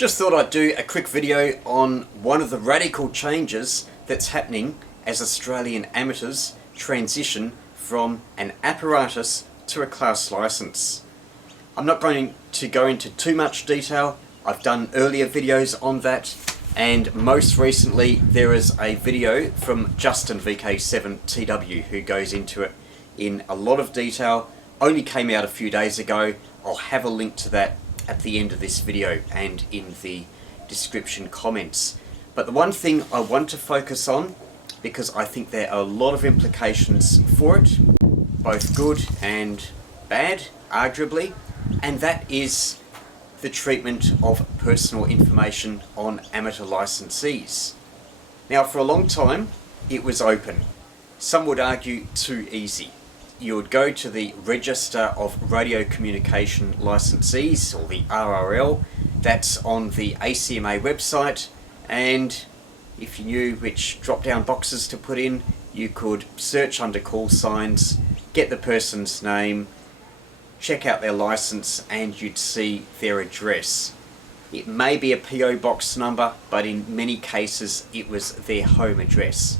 Just thought I'd do a quick video on one of the radical changes that's happening as Australian amateurs transition from an apparatus to a class license. I'm not going to go into too much detail. I've done earlier videos on that, and most recently there is a video from Justin VK3YE who goes into it in a lot of detail. Only came out a few days ago. I'll have a link to that at the end of this video and in the description comments. But the one thing I want to focus on, because I think there are a lot of implications for it, both good and bad, arguably, and that is the treatment of personal information on amateur licensees. Now, for a long time it was open. Some would argue too easy. You would go to the Register of Radio Communication Licensees, or the RRL, that's on the ACMA website, and if you knew which drop-down boxes to put in, you could search under call signs, get the person's name, check out their license, and you'd see their address. It may be a PO box number, but in many cases it was their home address.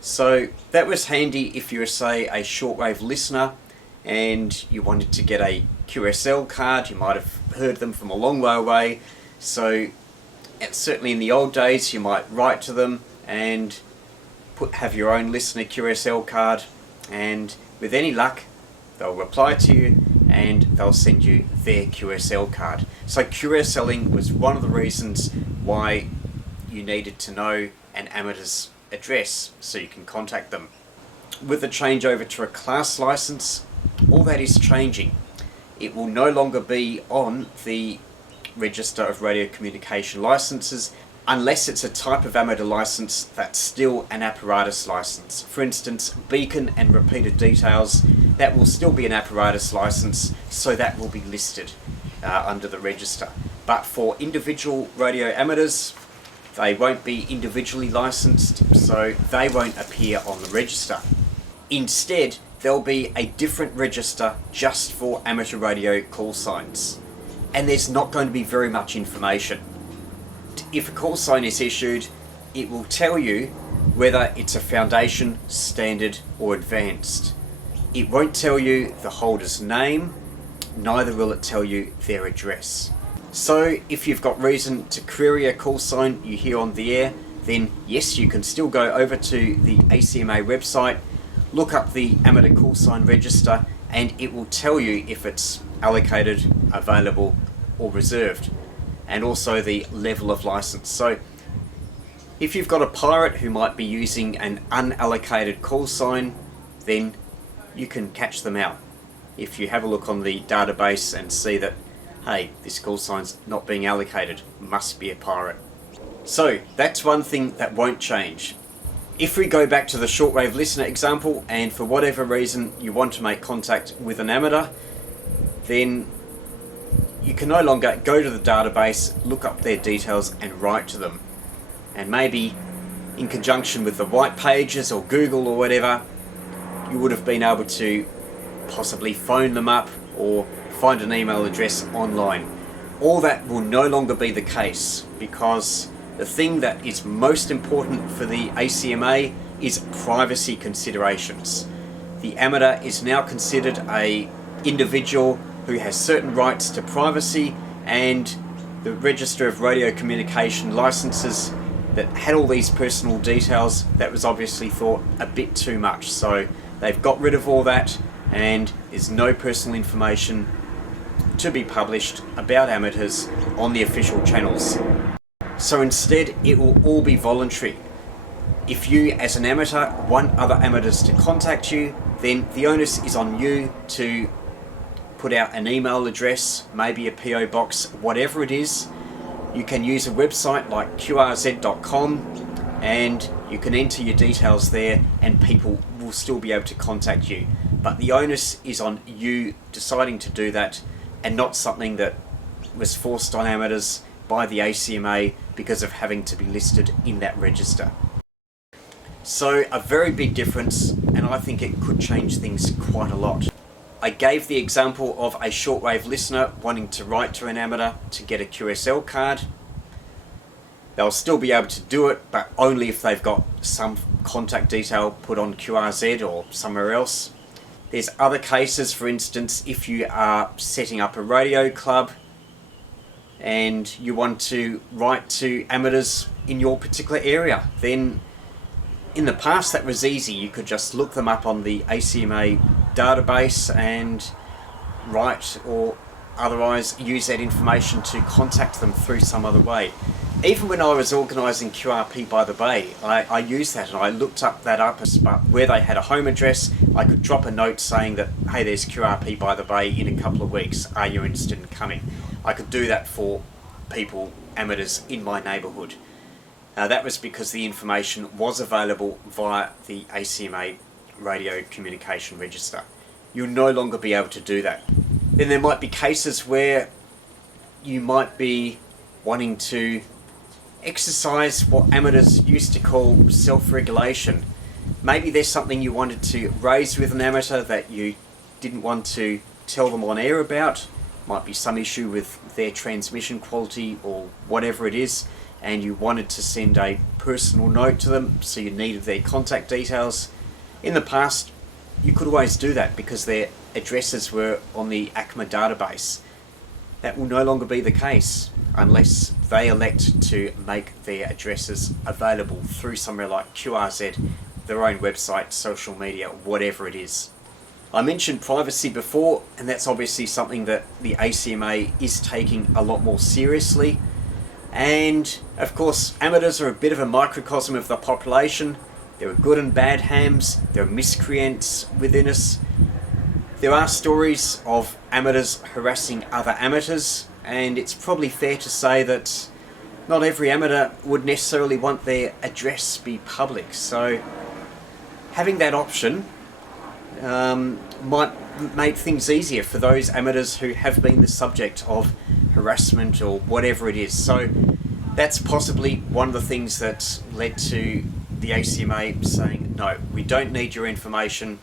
So that was handy if you were, say, a shortwave listener and you wanted to get a QSL card. You might have heard them from a long way away. So certainly in the old days you might write to them and have your own listener QSL card, and with any luck they'll reply to you and they'll send you their QSL card. So QSLing was one of the reasons why you needed to know an amateur's address so you can contact them. With the changeover to a class license, all that is changing. It will no longer be on the Register of Radio Communication Licenses unless it's a type of amateur license that's still an apparatus license. For instance, beacon and repeated details, that will still be an apparatus license, so that will be listed under the register. But for individual radio amateurs, they won't be individually licensed, so they won't appear on the register. Instead, there'll be a different register just for amateur radio call signs. And there's not going to be very much information. If a call sign is issued, it will tell you whether it's a foundation, standard, or advanced. It won't tell you the holder's name, neither will it tell you their address. So if you've got reason to query a call sign you hear on the air, then yes, you can still go over to the ACMA website, look up the amateur call sign register, and it will tell you if it's allocated, available, or reserved, and also the level of license. So if you've got a pirate who might be using an unallocated call sign, then you can catch them out. If you have a look on the database and see that, hey, this call sign's not being allocated, must be a pirate. So that's one thing that won't change. If we go back to the shortwave listener example, and for whatever reason you want to make contact with an amateur, then you can no longer go to the database, look up their details and write to them. And maybe in conjunction with the white pages or Google or whatever, you would have been able to possibly phone them up or find an email address online. All that will no longer be the case, because the thing that is most important for the ACMA is privacy considerations. The amateur is now considered an individual who has certain rights to privacy, and the Register of Radio Communication Licenses that had all these personal details, that was obviously thought a bit too much. So they've got rid of all that, and there's no personal information to be published about amateurs on the official channels. So instead it will all be voluntary. If you as an amateur want other amateurs to contact you, then the onus is on you to put out an email address, maybe a PO box, whatever it is. You can use a website like qrz.com and you can enter your details there and people will still be able to contact you. But the onus is on you deciding to do that, and not something that was forced on amateurs by the ACMA because of having to be listed in that register. So a very big difference, and I think it could change things quite a lot. I gave the example of a shortwave listener wanting to write to an amateur to get a QSL card. They'll still be able to do it, but only if they've got some contact detail put on QRZ or somewhere else. There's other cases, for instance, if you are setting up a radio club and you want to write to amateurs in your particular area, then in the past that was easy. You could just look them up on the ACMA database and write, or otherwise use that information to contact them through some other way. Even when I was organising QRP by the Bay, I used that, and I looked that up as where they had a home address. I could drop a note saying that, hey, there's QRP by the Bay in a couple of weeks, are you interested in coming? I could do that for people, amateurs in my neighbourhood. That was because the information was available via the ACMA radio communication register. You'll no longer be able to do that. Then there might be cases where you might be wanting to exercise what amateurs used to call self-regulation. Maybe there's something you wanted to raise with an amateur that you didn't want to tell them on air about. Might be some issue with their transmission quality or whatever it is, and you wanted to send a personal note to them, so you needed their contact details. In the past, you could always do that because their addresses were on the ACMA database. That will no longer be the case unless they elect to make their addresses available through somewhere like QRZ, their own website, social media, whatever it is. I mentioned privacy before, and that's obviously something that the ACMA is taking a lot more seriously. And of course, amateurs are a bit of a microcosm of the population. There are good and bad hams, there are miscreants within us. There are stories of amateurs harassing other amateurs, and it's probably fair to say that not every amateur would necessarily want their address be public. So having that option might make things easier for those amateurs who have been the subject of harassment or whatever it is. So that's possibly one of the things that led to the ACMA saying, no, we don't need your information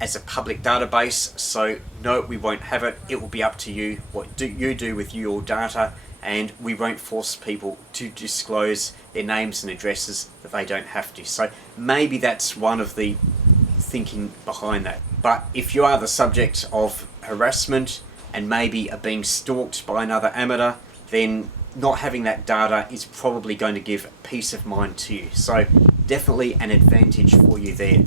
as a public database, so no, we won't have it. It will be up to you what you do with your data, and we won't force people to disclose their names and addresses that they don't have to. So maybe that's one of the thinking behind that. But if you are the subject of harassment and maybe are being stalked by another amateur, then not having that data is probably going to give peace of mind to you. So definitely an advantage for you there.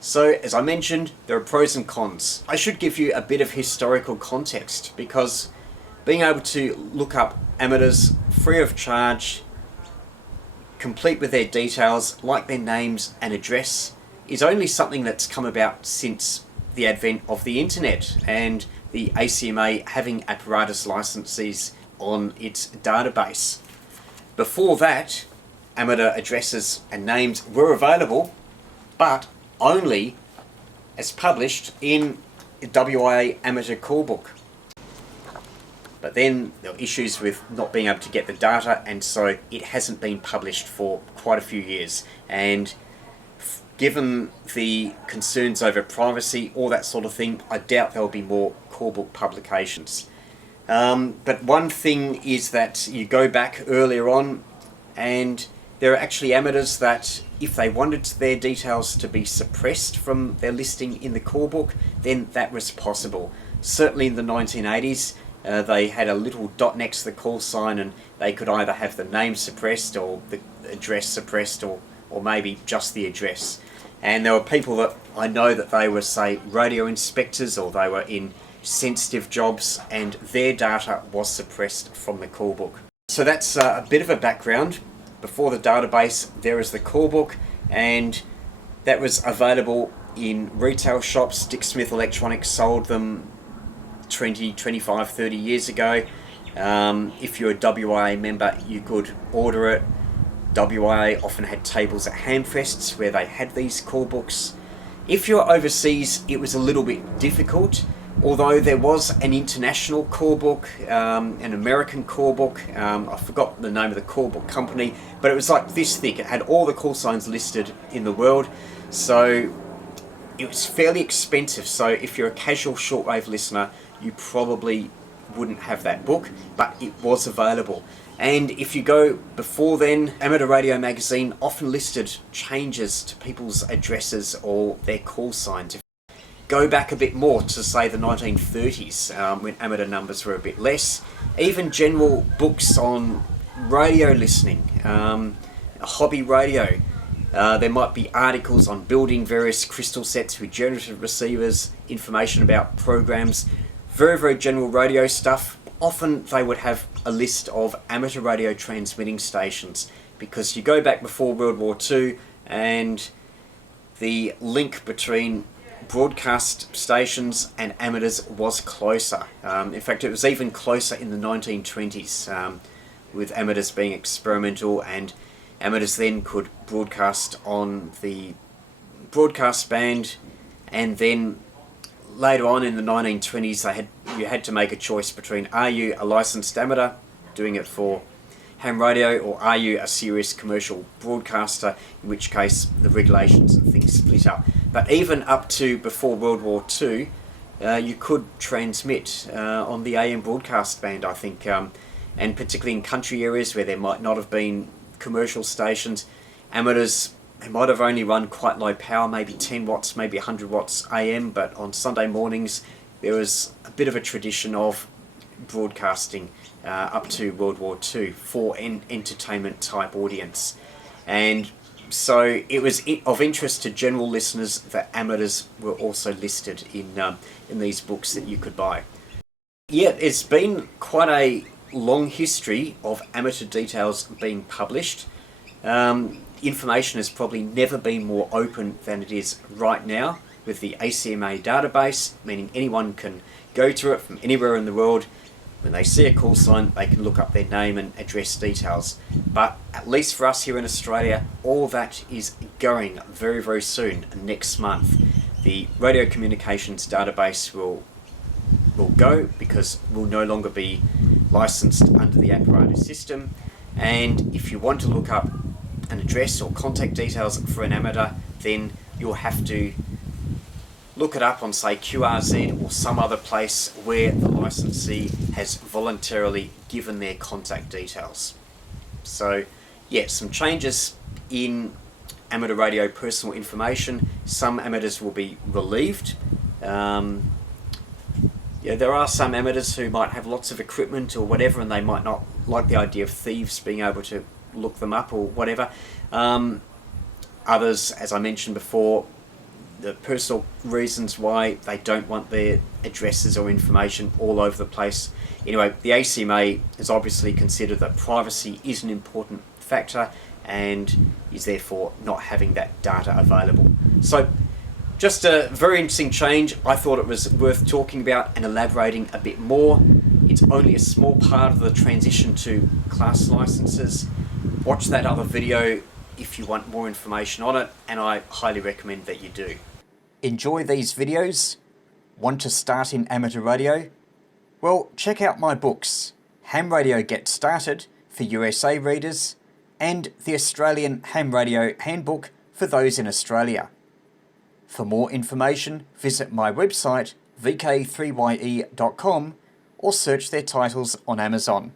So as I mentioned, there are pros and cons. I should give you a bit of historical context, because being able to look up amateurs free of charge, complete with their details, like their names and address, is only something that's come about since the advent of the internet and the ACMA having apparatus licenses on its database. Before that, amateur addresses and names were available, but only as published in the WIA Amateur Call Book. But then there were issues with not being able to get the data, and so it hasn't been published for quite a few years. And given the concerns over privacy, all that sort of thing, I doubt there will be more call book publications. But one thing is that you go back earlier on, and there are actually amateurs that, if they wanted their details to be suppressed from their listing in the call book, then that was possible. Certainly in the 1980s, they had a little dot next to the call sign, and they could either have the name suppressed or the address suppressed, or maybe just the address. And there were people that I know that they were, say, radio inspectors, or they were in sensitive jobs, and their data was suppressed from the call book. So that's a bit of a background. Before the database, there is the call book, and that was available in retail shops. Dick Smith Electronics sold them 20, 25, 30 years ago. If you're a WIA member, you could order it. WIA often had tables at Hamfests where they had these call books. If you're overseas, it was a little bit difficult, although there was an international call book, an American call book. I forgot the name of the call book company, but it was like this thick. It had all the call signs listed in the world. So it was fairly expensive, so if you're a casual shortwave listener, you probably wouldn't have that book, but it was available. And if you go before then, Amateur Radio magazine often listed changes to people's addresses or their call signs. Go back a bit more to, say, the 1930s, when amateur numbers were a bit less. Even general books on radio listening, hobby radio. There might be articles on building various crystal sets with generative receivers, information about programs, very, very general radio stuff. Often they would have a list of amateur radio transmitting stations, because you go back before World War II and the link between broadcast stations and amateurs was closer. In fact, it was even closer in the 1920s, with amateurs being experimental, and amateurs then could broadcast on the broadcast band, and then later on in the 1920s you had to make a choice between, are you a licensed amateur doing it for ham radio, or are you a serious commercial broadcaster, in which case the regulations and things split up. But even up to before World War II, you could transmit on the AM broadcast band, I think, and particularly in country areas where there might not have been commercial stations, amateurs, they might have only run quite low power, maybe 10 watts, maybe 100 watts AM, but on Sunday mornings there was a bit of a tradition of broadcasting up to World War II for an entertainment type audience. And so it was of interest to general listeners that amateurs were also listed in these books that you could buy. Yeah, it's been quite a long history of amateur details being published. Information has probably never been more open than it is right now with the ACMA database, meaning anyone can go to it from anywhere in the world. When they see a call sign, they can look up their name and address details. But at least for us here in Australia, all that is going very, very soon. Next month, the radio communications database will go, because we'll no longer be licensed under the apparatus system. And if you want to look up an address or contact details for an amateur, then you'll have to look it up on, say, QRZ or some other place where the licensee has voluntarily given their contact details. So yeah, some changes in amateur radio personal information. Some amateurs will be relieved. Yeah, there are some amateurs who might have lots of equipment or whatever, and they might not like the idea of thieves being able to look them up or whatever. Others, as I mentioned before, the personal reasons why they don't want their addresses or information all over the place. Anyway, the ACMA has obviously considered that privacy is an important factor and is therefore not having that data available. So just a very interesting change. I thought it was worth talking about and elaborating a bit more. It's only a small part of the transition to class licenses. Watch that other video if you want more information on it, and I highly recommend that you do. Enjoy these videos? Want to start in amateur radio? Well, check out my books, Ham Radio Get Started for USA readers, and the Australian Ham Radio Handbook for those in Australia. For more information, visit my website VK3YE.com or search their titles on Amazon.